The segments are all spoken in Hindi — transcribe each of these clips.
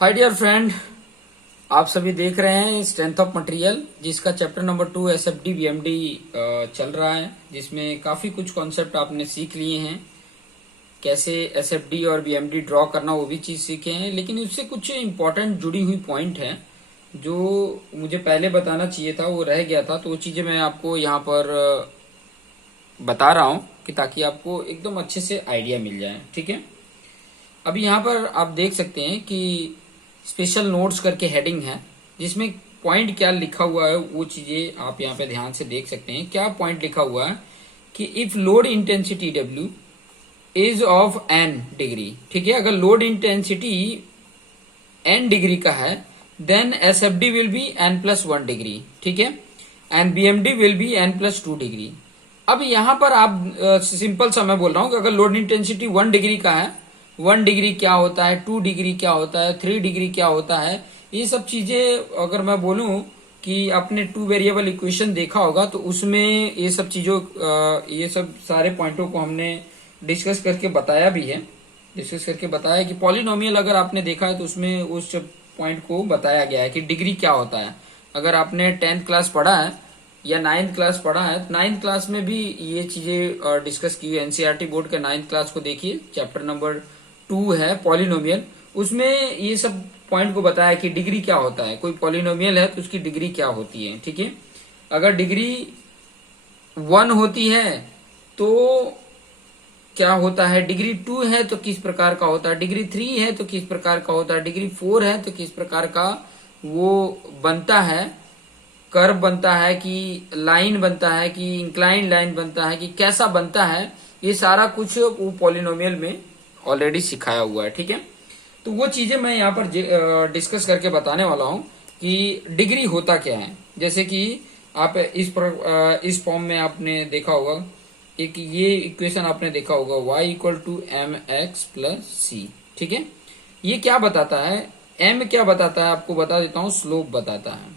हाय डियर फ्रेंड, आप सभी देख रहे हैं स्ट्रेंथ ऑफ मटेरियल, जिसका चैप्टर नंबर 2 एसएफडी बीएमडी चल रहा है, जिसमें काफी कुछ कॉन्सेप्ट आपने सीख लिए हैं। कैसे एसएफडी और बीएमडी ड्रॉ करना वो भी चीज सीखे हैं, लेकिन उससे कुछ इंपॉर्टेंट जुड़ी हुई पॉइंट है जो मुझे पहले बताना चाहिए था, वो रह गया था। तो वो चीजें मैं आपको यहाँ पर बता रहा हूँ कि ताकि आपको एकदम अच्छे से आइडिया मिल जाए। ठीक है, अभी यहाँ पर आप देख सकते हैं कि स्पेशल नोट्स करके हेडिंग है, जिसमें पॉइंट क्या लिखा हुआ है वो चीजें आप यहाँ पे ध्यान से देख सकते हैं। क्या पॉइंट लिखा हुआ है कि if load intensity W is of N degree. ठीक है, अगर लोड इंटेंसिटी एन डिग्री का है then S F D will be n plus 1 degree. ठीक है, and BMD will be n plus 2 degree. अब यहाँ पर आप सिंपल सा मैं बोल रहा हूँ कि अगर लोड इंटेंसिटी 1 डिग्री का है, 1 डिग्री क्या होता है, 2 डिग्री क्या होता है, 3 डिग्री क्या होता है, ये सब चीजें अगर मैं बोलूं कि आपने 2 वेरिएबल इक्वेशन देखा होगा तो उसमें ये सब चीजों ये सब सारे पॉइंटों को हमने डिस्कस करके बताया भी है। डिस्कस करके बताया कि पॉलिनोमियल अगर आपने देखा है तो उसमें उस पॉइंट को बताया गया है कि डिग्री क्या होता है। अगर आपने 10th क्लास पढ़ा है या 9th क्लास पढ़ा है, 9th क्लास में भी ये चीजें डिस्कस की हुई। एनसीईआरटी बोर्ड के 9th क्लास को देखिए, चैप्टर नंबर 2 है पॉलिनोमियल, उसमें ये सब पॉइंट को बताया कि डिग्री क्या होता है। कोई पॉलिनोमियल है तो उसकी डिग्री क्या होती है। ठीक है, अगर डिग्री 1 होती है तो क्या होता है, डिग्री 2 है तो किस प्रकार का होता है, डिग्री 3 है तो किस प्रकार का होता है, डिग्री 4 है तो किस प्रकार का वो बनता है, कर्व बनता है कि लाइन बनता है कि इंक्लाइन लाइन बनता है कि कैसा बनता है, ये सारा कुछ वो पॉलिनोमियल में ऑलरेडी सिखाया हुआ है। ठीक है, तो वो चीजें मैं यहाँ पर डिस्कस करके बताने वाला हूँ कि डिग्री होता क्या है। जैसे कि आप इस फॉर्म में आपने देखा होगा, एक ये इक्वेशन आपने देखा होगा y equal to m x plus c. ठीक है, ये क्या बताता है, m क्या बताता है आपको बता देता हूँ, स्लोप बताता है।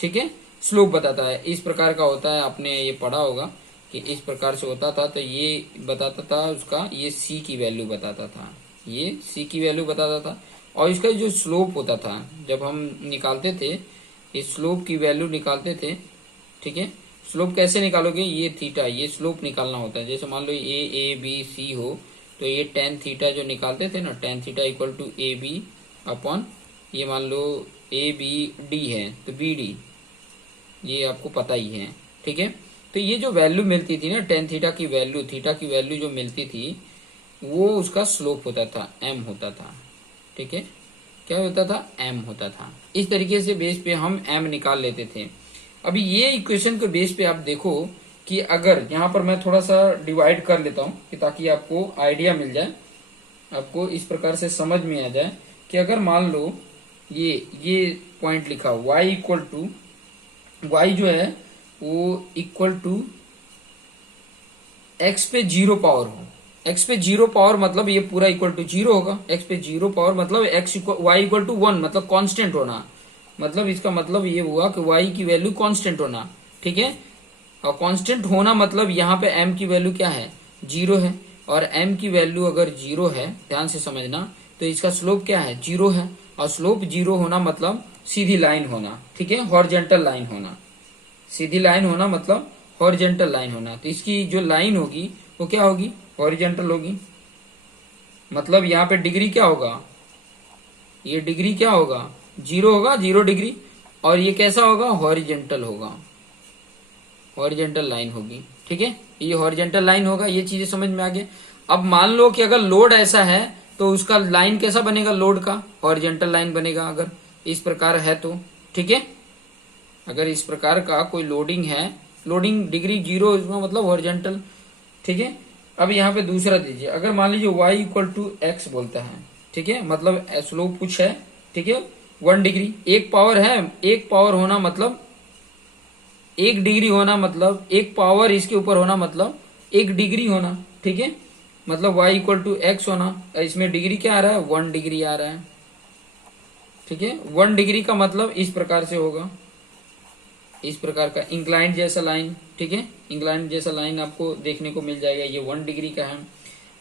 ठीक है, स्लोप बताता है, इस प्रकार का होता है, आपने ये पढ़ा होगा कि इस प्रकार से होता था, तो ये बताता था उसका, ये c की वैल्यू बताता था, ये c की वैल्यू बताता था। और इसका जो स्लोप होता था जब हम निकालते थे, इस स्लोप की वैल्यू निकालते थे। ठीक है, स्लोप कैसे निकालोगे, ये थीटा, ये स्लोप निकालना होता है। जैसे मान लो ए बी सी हो तो ये टेन थीटा जो निकालते थे ना, tan theta equal to a b upon, ये मान लो ए बी डी है तो बी डी, ये आपको पता ही है। ठीक है, तो ये जो वैल्यू मिलती थी ना, टेन थीटा की वैल्यू, थीटा की वैल्यू जो मिलती थी वो उसका स्लोप होता था, एम होता था। ठीक है, क्या होता था, एम होता था। इस तरीके से बेस पे हम एम निकाल लेते थे। अभी ये इक्वेशन के बेस पे आप देखो कि अगर यहाँ पर मैं थोड़ा सा डिवाइड कर लेता हूँ कि ताकि आपको आइडिया मिल जाए, आपको इस प्रकार से समझ में आ जाए कि अगर मान लो ये पॉइंट लिखा y इक्वल टू, y जो है वो इक्वल टू x पे 0 पावर हो। x पे 0 पावर मतलब ये पूरा इक्वल टू 0 होगा। x पे 0 पावर मतलब y इक्वल टू 1 मतलब कांस्टेंट होना, मतलब इसका मतलब ये हुआ कि y की वैल्यू कांस्टेंट होना। ठीक है, और कांस्टेंट होना मतलब यहाँ पे m की वैल्यू क्या है, 0 है, और m की वैल्यू अगर 0 है, ध्यान से समझना, तो इसका स्लोप क्या है, 0 है। और स्लोप 0 होना मतलब सीधी लाइन होना। ठीक है, हॉरिजॉन्टल लाइन होना, सीधी लाइन होना मतलब हॉरिजॉन्टल लाइन होना। तो इसकी जो लाइन होगी वो क्या होगी, हॉरिजॉन्टल होगी। मतलब यहाँ पे डिग्री क्या होगा, ये डिग्री क्या होगा, 0 होगा, 0 डिग्री। और ये कैसा होगा, हॉरिजॉन्टल होगा, हॉरिजॉन्टल लाइन होगी। ठीक है, ये हॉरिजॉन्टल लाइन होगा। ये चीजें समझ में आ गई। अब मान लो कि अगर लोड ऐसा है तो उसका लाइन कैसा बनेगा, लोड का हॉरिजॉन्टल लाइन बनेगा अगर इस प्रकार है तो। ठीक है, अगर इस प्रकार का कोई लोडिंग है, लोडिंग डिग्री 0 इसमें मतलब हॉरिजॉन्टल। ठीक है, अब यहाँ पे दूसरा दीजिए, अगर मान लीजिए y इक्वल टू एक्स बोलता है। ठीक है, मतलब स्लोप कुछ है। ठीक है, 1 डिग्री, एक पावर है, एक पावर होना मतलब 1 डिग्री होना, मतलब एक पावर इसके ऊपर होना मतलब 1 डिग्री होना। ठीक है, मतलब y इक्वल टू एक्स होना, इसमें डिग्री क्या आ रहा है, 1 डिग्री आ रहा है। ठीक है, 1 डिग्री का मतलब इस प्रकार से होगा, इस प्रकार का इंक्लाइंड जैसा लाइन। ठीक है, इंक्लाइंड जैसा लाइन आपको देखने को मिल जाएगा, ये 1 डिग्री का है।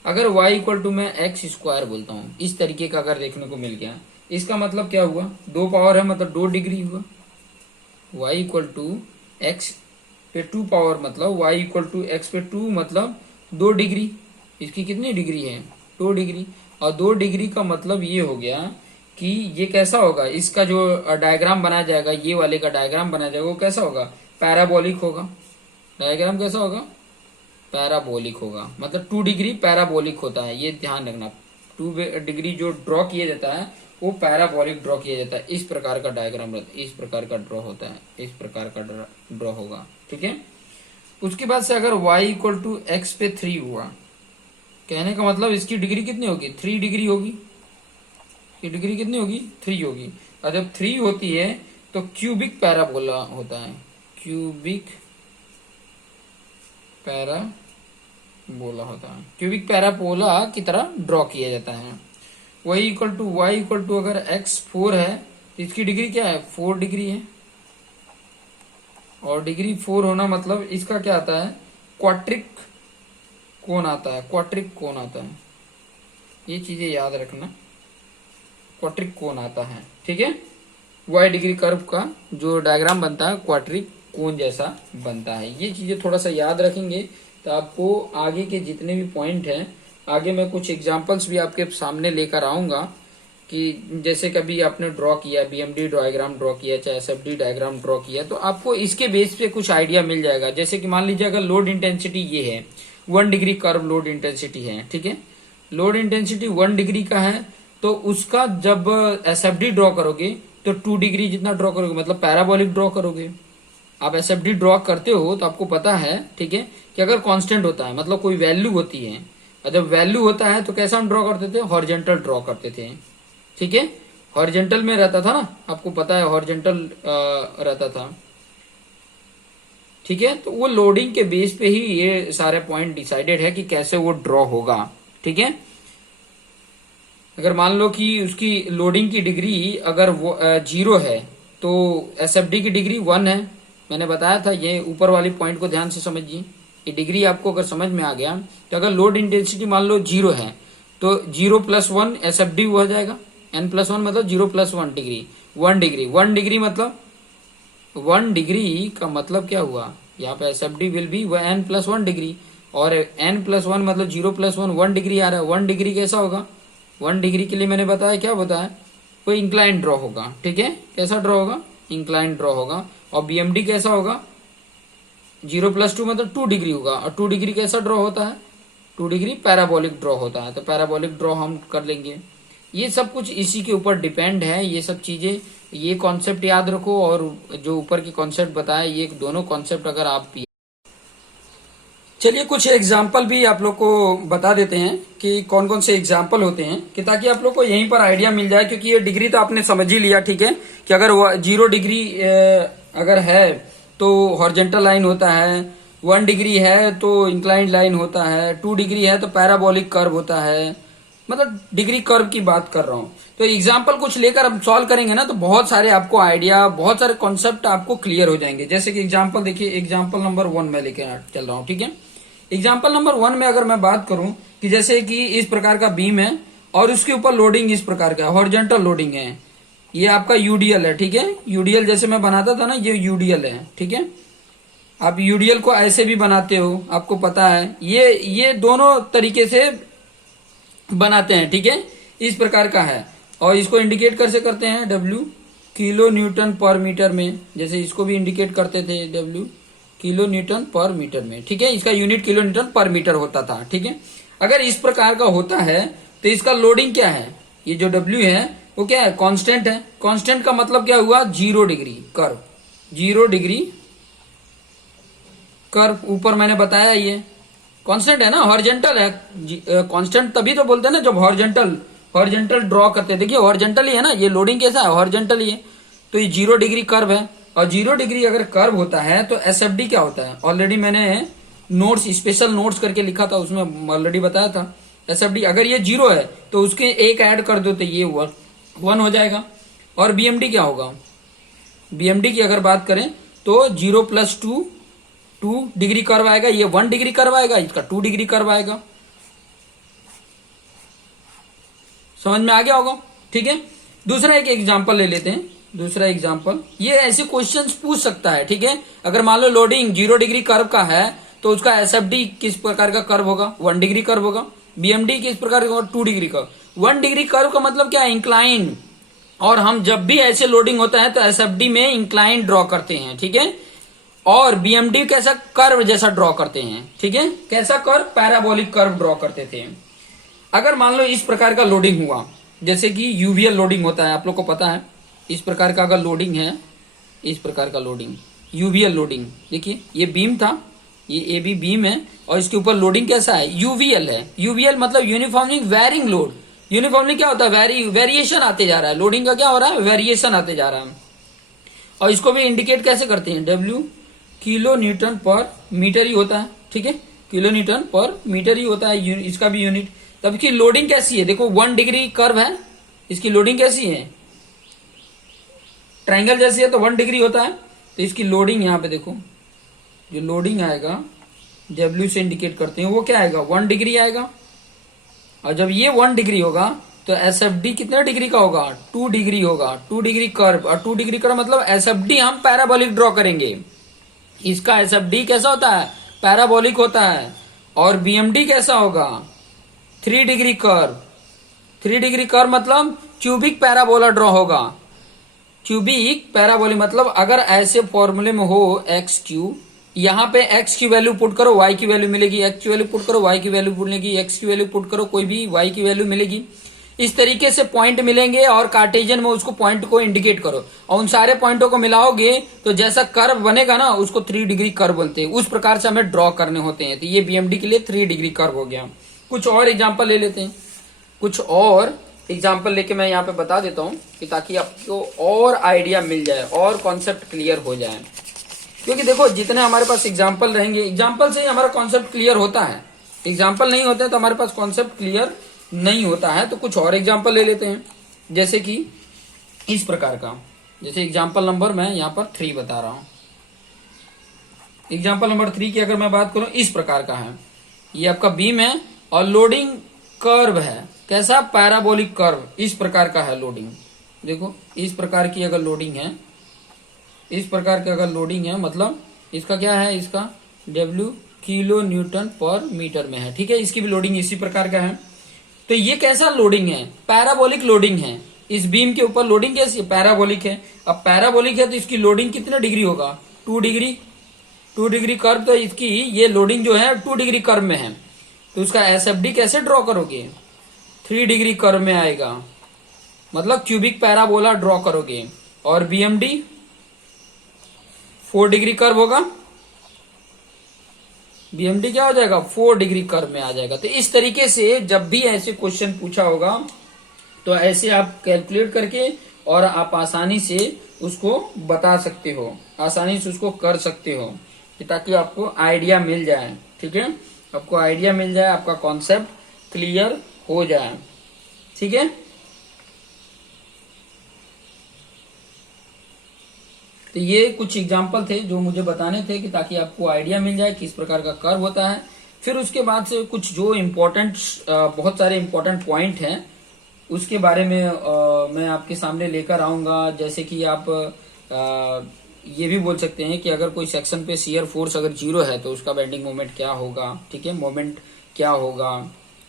अगर y इक्वल टू मैं एक्स स्क्वायर बोलता हूँ, इस तरीके का अगर देखने को मिल गया, इसका मतलब क्या हुआ, 2 पावर है मतलब 2 डिग्री हुआ। y इक्वल टू एक्स पे 2 पावर मतलब y इक्वल टू एक्स पे 2 मतलब 2 डिग्री। इसकी कितनी डिग्री है, 2 डिग्री। और 2 डिग्री का मतलब ये हो गया कि ये कैसा होगा, इसका जो डायग्राम बनाया जाएगा, ये वाले का डायग्राम बनाया जाएगा वो कैसा होगा, पैराबोलिक होगा। डायग्राम कैसा होगा, पैराबोलिक होगा। मतलब 2 डिग्री पैराबोलिक होता है, ये ध्यान रखना। 2 डिग्री जो ड्रॉ किया जाता है वो पैराबोलिक ड्रॉ किया जाता है। इस प्रकार का डायग्राम रहता है, इस प्रकार का ड्रॉ होता है, इस प्रकार का ड्रॉ होगा, ठीक है। उसके बाद से अगर y इक्वल टू एक्स पे 3 हुआ, कहने का मतलब इसकी डिग्री कितनी होगी, 3 डिग्री होगी। ये डिग्री कितनी होगी, 3 होगी। और जब 3 होती है तो क्यूबिक पैराबोला होता है, क्यूबिक पैराबोला होता है, क्यूबिक पैराबोला की तरह ड्रॉ किया जाता है। y इक्वल टू अगर x 4 है तो इसकी डिग्री क्या है, 4 डिग्री है। और डिग्री 4 होना मतलब इसका क्या आता है, क्वाड्रिक कोण आता है, क्वाड्रिक कोण आता है। ये चीजें याद रखना, क्वाड्रिक कोण आता है, ठीक है। y डिग्री कर्व का जो डायग्राम बनता है क्वाड्रिक कोण जैसा बनता है। ये चीजें थोड़ा सा याद रखेंगे तो आपको आगे के जितने भी पॉइंट हैं, आगे मैं कुछ एग्जांपल्स भी आपके सामने लेकर आऊंगा कि जैसे कभी आपने ड्रॉ किया, बीएमडी डायग्राम ड्रॉ किया, चाहे एसएफडी डायग्राम ड्रॉ किया, तो आपको इसके बेस पे कुछ आइडिया मिल जाएगा। जैसे कि मान लीजिए अगर लोड इंटेंसिटी ये है, 1 डिग्री कर्व लोड इंटेंसिटी है, ठीक है। लोड इंटेंसिटी 1 डिग्री का है तो उसका जब एसएफडी ड्रॉ करोगे तो 2 डिग्री जितना ड्रॉ करोगे, मतलब पैराबोलिक ड्रॉ करोगे। आप एसएफडी ड्रॉ करते हो तो आपको पता है, ठीक है, कि अगर कांस्टेंट होता है मतलब कोई वैल्यू होती है, और जब वैल्यू होता है तो कैसा हम ड्रॉ करते थे, हॉरिजॉन्टल ड्रॉ करते थे, ठीक है। हॉरिजॉन्टल में रहता था ना, आपको पता है हॉरिजॉन्टल रहता था, ठीक है। तो वो लोडिंग के बेस पे ही ये सारे पॉइंट डिसाइडेड है कि कैसे वो ड्रॉ होगा, ठीक है। अगर मान लो कि उसकी लोडिंग की डिग्री अगर वो 0 है तो एसएफडी की डिग्री 1 है। मैंने बताया था, ये ऊपर वाली पॉइंट को ध्यान से समझिए। ये डिग्री आपको अगर समझ में आ गया तो अगर लोड इंटेंसिटी मान लो 0 है तो 0 + 1 एसएफडी हो जाएगा। n+1 मतलब 0 + 1 डिग्री, 1 डिग्री। 1 डिग्री मतलब 1 डिग्री का मतलब क्या हुआ, यहाँ पे SFD will be n+1 degree. और n+1 मतलब 0 + 1 1 डिग्री आ रहा है। 1 डिग्री कैसा होगा, 1 डिग्री के लिए मैंने बताया, क्या बताया, कोई इंक्लाइन ड्रॉ होगा, ठीक है। कैसा ड्रॉ होगा, इंक्लाइन ड्रॉ होगा। और बीएमडी कैसा होगा, 0 + 2 मतलब 2 डिग्री होगा। और 2 डिग्री कैसा ड्रॉ होता है, 2 डिग्री पैराबोलिक ड्रॉ होता है। तो पैराबोलिक ड्रॉ हम कर लेंगे। ये सब कुछ इसी के ऊपर डिपेंड है, ये सब चीजें, ये कॉन्सेप्ट याद रखो। और जो ऊपर के कॉन्सेप्ट बताए, ये दोनों कॉन्सेप्ट अगर आप, चलिए कुछ एग्जाम्पल भी आप लोग को बता देते हैं कि कौन कौन से एग्जाम्पल होते हैं, कि ताकि आप लोग को यहीं पर आइडिया मिल जाए। क्योंकि ये डिग्री तो आपने समझ ही लिया, ठीक है, कि अगर 0 डिग्री अगर है तो हॉरिजॉन्टल लाइन होता है, 1 डिग्री है तो इंक्लाइंड लाइन होता है, 2 डिग्री है तो पैराबोलिक कर्व होता है। मतलब डिग्री कर्व की बात कर रहा हूँ। तो एग्जाम्पल कुछ लेकर हम सॉल्व करेंगे ना, तो बहुत सारे आपको आइडिया, बहुत सारे कॉन्सेप्ट आपको क्लियर हो जाएंगे। जैसे कि एग्जाम्पल देखिए, एग्जाम्पल नंबर 1 में लेके चल रहा हूँ, ठीक है। एग्जाम्पल नंबर 1 में अगर मैं बात करूं कि जैसे कि इस प्रकार का बीम है और उसके ऊपर लोडिंग इस प्रकार का हॉरिजॉन्टल लोडिंग है, ये आपका यूडीएल है, ठीक है। यूडीएल जैसे मैं बनाता था ना, ये यूडीएल है, ठीक है। आप यूडीएल को ऐसे भी बनाते हो, आपको पता है। ये दोनों तरीके से बनाते हैं, ठीक है। इस प्रकार का है और इसको इंडिकेट कैसे करते हैं, W किलो न्यूटन पर मीटर में। जैसे इसको भी इंडिकेट करते थे W किलो न्यूटन पर मीटर में, ठीक है। इसका यूनिट किलो न्यूटन पर मीटर होता था, ठीक है। अगर इस प्रकार का होता है तो इसका लोडिंग क्या है, ये जो W है वो क्या है, कांस्टेंट है। कांस्टेंट का मतलब क्या हुआ, 0 डिग्री कर्व, 0 डिग्री कर्व। ऊपर मैंने बताया ये कांस्टेंट है ना, हॉरिजॉन्टल है। कांस्टेंट तभी तो बोलते हैं ना जब हॉरिजॉन्टल ड्रॉ करते हैं। देखिए हॉरिजॉन्टल ही है ना, ये लोडिंग कैसा है, हॉरिजॉन्टल ही है। तो ये 0 डिग्री कर्व है। और 0 डिग्री अगर कर्व होता है तो एसएफडी क्या होता है, ऑलरेडी मैंने नोट्स, स्पेशल नोट्स करके लिखा था, उसमें ऑलरेडी बताया था। एसएफडी अगर ये 0 है तो उसके एक ऐड कर दो तो ये 1 हो जाएगा। और बीएमडी क्या होगा, बीएमडी की अगर बात करें तो 0 + 2 डिग्री कर्व आएगा। ये 1 डिग्री कर्व आएगा, इसका 2 डिग्री कर्व आएगा। समझ में आ गया होगा, ठीक है। दूसरा एक एग्जांपल ले लेते हैं। दूसरा एग्जांपल, ये ऐसे क्वेश्चंस पूछ सकता है, ठीक है। अगर मान लो लोडिंग 0 डिग्री कर्व का है तो उसका एसएफडी किस प्रकार का कर्व होगा, 1 डिग्री कर्व होगा। बीएमडी किस प्रकार का, 2 डिग्री कर्व। 1 डिग्री कर्व का मतलब क्या है, इंक्लाइन। और हम जब भी ऐसे लोडिंग होता है तो एसएफडी में इंक्लाइन ड्रॉ करते हैं, ठीक है। और बीएमडी कैसा, कर्व जैसा ड्रॉ करते हैं, ठीक है। कैसा कर्व, पैराबोलिक कर्व ड्रॉ करते थे। अगर मान लो इस प्रकार का लोडिंग हुआ, जैसे कि यूवीएल लोडिंग होता है, आप लोग को पता है। इस प्रकार का अगर लोडिंग है, इस प्रकार का लोडिंग, यूवीएल लोडिंग, देखिए ये बीम था, ये ए बी बीम है और इसके ऊपर लोडिंग कैसा है, यूवीएल है। यूवीएल मतलब यूनिफॉर्मली वेरिंग लोड। यूनिफॉर्मली क्या होता है, वेरिएशन आते जा रहा है। लोडिंग का क्या हो रहा है, वेरिएशन आते जा रहा है। और इसको भी इंडिकेट कैसे करते हैं, डब्ल्यू किलो न्यूटन पर मीटर ही होता है, ठीक है। किलो न्यूटन पर मीटर ही होता है इसका भी यूनिट। तब की लोडिंग कैसी है, देखो 1 डिग्री कर्व है, इसकी लोडिंग कैसी है, ट्रायंगल जैसी है तो 1 डिग्री होता है। तो इसकी लोडिंग यहाँ पे देखो, जो लोडिंग आएगा डब्ल्यू से इंडिकेट करते हैं, वो क्या आएगा, 1 डिग्री आएगा। और जब ये 1 डिग्री होगा तो एसएफडी कितने डिग्री का होगा, 2 डिग्री होगा। 2 डिग्री कर्व, और 2 डिग्री कर्व मतलब एसएफडी हम पैराबोलिक ड्रॉ करेंगे। इसका एसएफडी कैसा होता है, पैराबोलिक होता है। और बीएमडी कैसा होगा, 3 डिग्री कर्व। 3 डिग्री कर्व मतलब क्यूबिक पैराबोला ड्रॉ होगा। क्यूबिक पैराबोलिक मतलब अगर ऐसे फॉर्मूले में हो एक्स क्यू, यहाँ पे एक्स की वैल्यू पुट करो वाई की वैल्यू मिलेगी, एक्स की वैल्यू पुट करो वाई की वैल्यू मिलेगी, एक्स की वैल्यू पुट करो कोई भी वाई की वैल्यू मिलेगी। इस तरीके से पॉइंट मिलेंगे और कार्टेशियन में उसको पॉइंट को इंडिकेट करो और उन सारे पॉइंटों को मिलाओगे तो जैसा कर्व बनेगा ना उसको 3 डिग्री कर्व बोलते हैं। उस प्रकार से हमें ड्रॉ करने होते हैं। तो ये बीएमडी के लिए 3 डिग्री कर्व हो गया। कुछ और एग्जाम्पल ले लेते हैं। कुछ और एग्जाम्पल लेके मैं यहाँ पे बता देता हूँ कि ताकि आपको और आइडिया मिल जाए और कॉन्सेप्ट क्लियर हो जाए। क्योंकि देखो जितने हमारे पास एग्जाम्पल रहेंगे, एग्जाम्पल से ही हमारा कॉन्सेप्ट क्लियर होता है। एग्जाम्पल नहीं होते तो हमारे पास कॉन्सेप्ट क्लियर नहीं होता है। तो कुछ और एग्जाम्पल ले लेते हैं, जैसे कि इस प्रकार का। जैसे एग्जाम्पल नंबर मैं यहाँ पर 3 बता रहा हूँ। एग्जाम्पल नंबर 3 की अगर मैं बात करूं, इस प्रकार का है। ये आपका बीम है और लोडिंग कर्व है, कैसा, पैराबोलिक कर्व। इस प्रकार का है लोडिंग। देखो इस प्रकार की अगर लोडिंग है, इस प्रकार की अगर लोडिंग है मतलब इसका क्या है, इसका डब्ल्यू किलो न्यूटन पर मीटर में है, ठीक है। इसकी भी लोडिंग इसी प्रकार का है। तो ये कैसा लोडिंग है, पैराबोलिक लोडिंग है। इस बीम के ऊपर लोडिंग कैसी, पैराबोलिक है। अब पैराबोलिक है तो इसकी लोडिंग कितने डिग्री होगा, 2 डिग्री। 2 डिग्री कर्व, तो इसकी ये लोडिंग जो है 2 डिग्री कर्व में है। तो उसका एसएफडी कैसे ड्रॉ करोगे, 3 डिग्री कर्व में आएगा, मतलब क्यूबिक पैराबोला ड्रॉ करोगे। और बीएमडी 4 डिग्री कर्व होगा। बीएमडी क्या हो जाएगा, 4 डिग्री कर्व में आ जाएगा। तो इस तरीके से जब भी ऐसे क्वेश्चन पूछा होगा तो ऐसे आप कैलकुलेट करके और आप आसानी से उसको बता सकते हो, आसानी से उसको कर सकते हो, ताकि आपको आइडिया मिल जाए, ठीक है। आपको आइडिया मिल जाए, आपका कॉन्सेप्ट क्लियर हो जाए, ठीक है। तो ये कुछ एग्जाम्पल थे जो मुझे बताने थे कि ताकि आपको आइडिया मिल जाए किस प्रकार का कर्व होता है। फिर उसके बाद से कुछ जो इम्पोर्टेंट, बहुत सारे इम्पोर्टेंट पॉइंट हैं उसके बारे में मैं आपके सामने लेकर आऊंगा। जैसे कि आप ये भी बोल सकते हैं कि अगर कोई सेक्शन पे शियर फोर्स अगर 0 है तो उसका बेंडिंग मोमेंट क्या होगा, ठीक है, मोमेंट क्या होगा।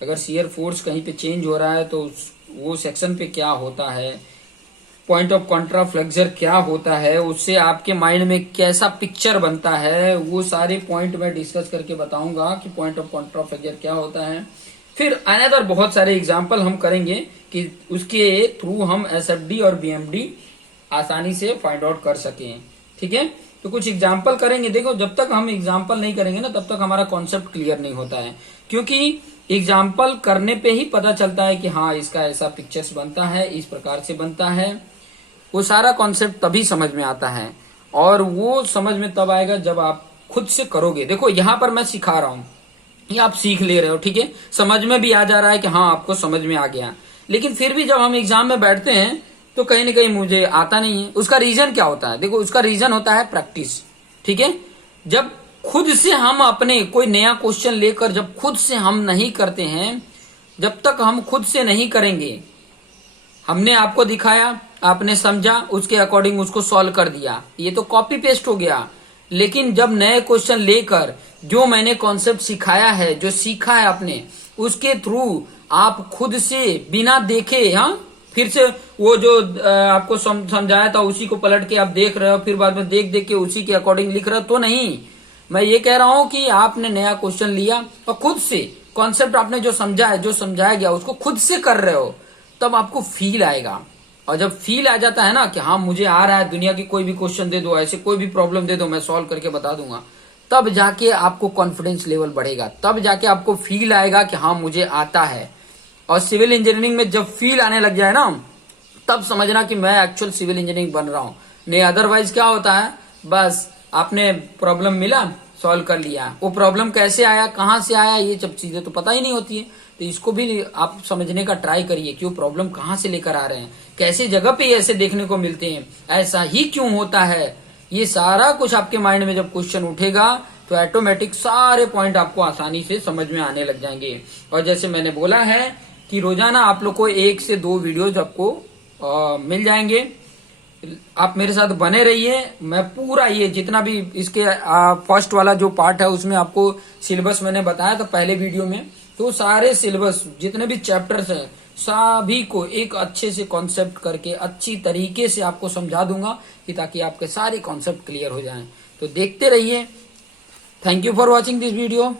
अगर शियर फोर्स कहीं पे चेंज हो रहा है तो वो सेक्शन पे क्या होता है, पॉइंट ऑफ कॉन्ट्रा फ्लेक्सर क्या होता है, उससे आपके माइंड में कैसा पिक्चर बनता है, वो सारे पॉइंट मैं डिस्कस करके बताऊंगा कि पॉइंट ऑफ कॉन्ट्रा फ्लेक्सर क्या होता है। फिर अनदर बहुत सारे एग्जाम्पल हम करेंगे कि उसके थ्रू हम एसएफडी और बीएमडी आसानी से फाइंड आउट कर सकें, ठीक है। तो कुछ एग्जाम्पल करेंगे। देखो जब तक हम एग्जाम्पल नहीं करेंगे ना तब तक हमारा कॉन्सेप्ट क्लियर नहीं होता है, क्योंकि एग्जाम्पल करने पे ही पता चलता है कि हाँ इसका ऐसा पिक्चर्स बनता है, इस प्रकार से बनता है। वो सारा कॉन्सेप्ट तभी समझ में आता है और वो समझ में तब आएगा जब आप खुद से करोगे। देखो यहाँ पर मैं सिखा रहा हूँ, ये आप सीख ले रहे हो, ठीक है, समझ में भी आ जा रहा है कि हाँ आपको समझ में आ गया। लेकिन फिर भी जब हम एग्जाम में बैठते हैं तो कहीं ना कहीं मुझे आता नहीं है। उसका रीजन क्या होता है, देखो उसका रीजन होता है प्रैक्टिस, ठीक है। जब खुद से हम अपने कोई नया क्वेश्चन लेकर जब खुद से हम नहीं करते हैं, जब तक हम खुद से नहीं करेंगे हमने आपको दिखाया, आपने समझा, उसके अकॉर्डिंग उसको सॉल्व कर दिया, ये तो कॉपी पेस्ट हो गया। लेकिन जब नए क्वेश्चन लेकर जो मैंने कॉन्सेप्ट सिखाया है, जो सीखा है आपने, उसके थ्रू आप खुद से बिना देखे, हाँ, फिर से वो जो आपको समझाया था उसी को पलट के आप देख रहे हो, फिर बाद में देख देख के उसी के अकॉर्डिंग लिख रहे हो, तो नहीं। मैं ये कह रहा हूं कि आपने नया क्वेश्चन लिया और खुद से कॉन्सेप्ट आपने जो समझा है, जो समझाया गया, उसको खुद से कर रहे हो, तब आपको फील आएगा। और जब फील आ जाता है ना कि हाँ मुझे आ रहा है, दुनिया की कोई भी क्वेश्चन दे दो, ऐसे कोई भी प्रॉब्लम दे दो, मैं सॉल्व करके बता दूंगा, तब जाके आपको कॉन्फिडेंस लेवल बढ़ेगा, तब जाके आपको फील आएगा कि हाँ मुझे आता है। और सिविल इंजीनियरिंग में जब फील आने लग जाए ना, तब समझना कि मैं एक्चुअल सिविल इंजीनियरिंग बन रहा हूं। नहीं अदरवाइज क्या होता है, बस आपने प्रॉब्लम मिला, सॉल्व कर लिया, वो प्रॉब्लम कैसे आया, कहां से आया, ये सब चीजें तो पता ही नहीं होती है। तो इसको भी आप समझने का ट्राई करिए कि वो प्रॉब्लम कहां से लेकर आ रहे हैं, कैसे जगह पे ऐसे देखने को मिलते हैं, ऐसा ही क्यों होता है। ये सारा कुछ आपके माइंड में जब क्वेश्चन उठेगा तो ऑटोमेटिक सारे पॉइंट आपको आसानी से समझ में आने लग जाएंगे। और जैसे मैंने बोला है कि रोजाना आप लोग को 1 से 2 वीडियोज आपको मिल जाएंगे। आप मेरे साथ बने रहिए। मैं पूरा ये जितना भी इसके फर्स्ट वाला जो पार्ट है उसमें आपको सिलेबस मैंने बताया था पहले वीडियो में, तो सारे सिलेबस जितने भी चैप्टर्स हैं सभी को एक अच्छे से कॉन्सेप्ट करके अच्छी तरीके से आपको समझा दूंगा कि ताकि आपके सारे कॉन्सेप्ट क्लियर हो जाएं। तो देखते रहिए। Thank you for watching this video.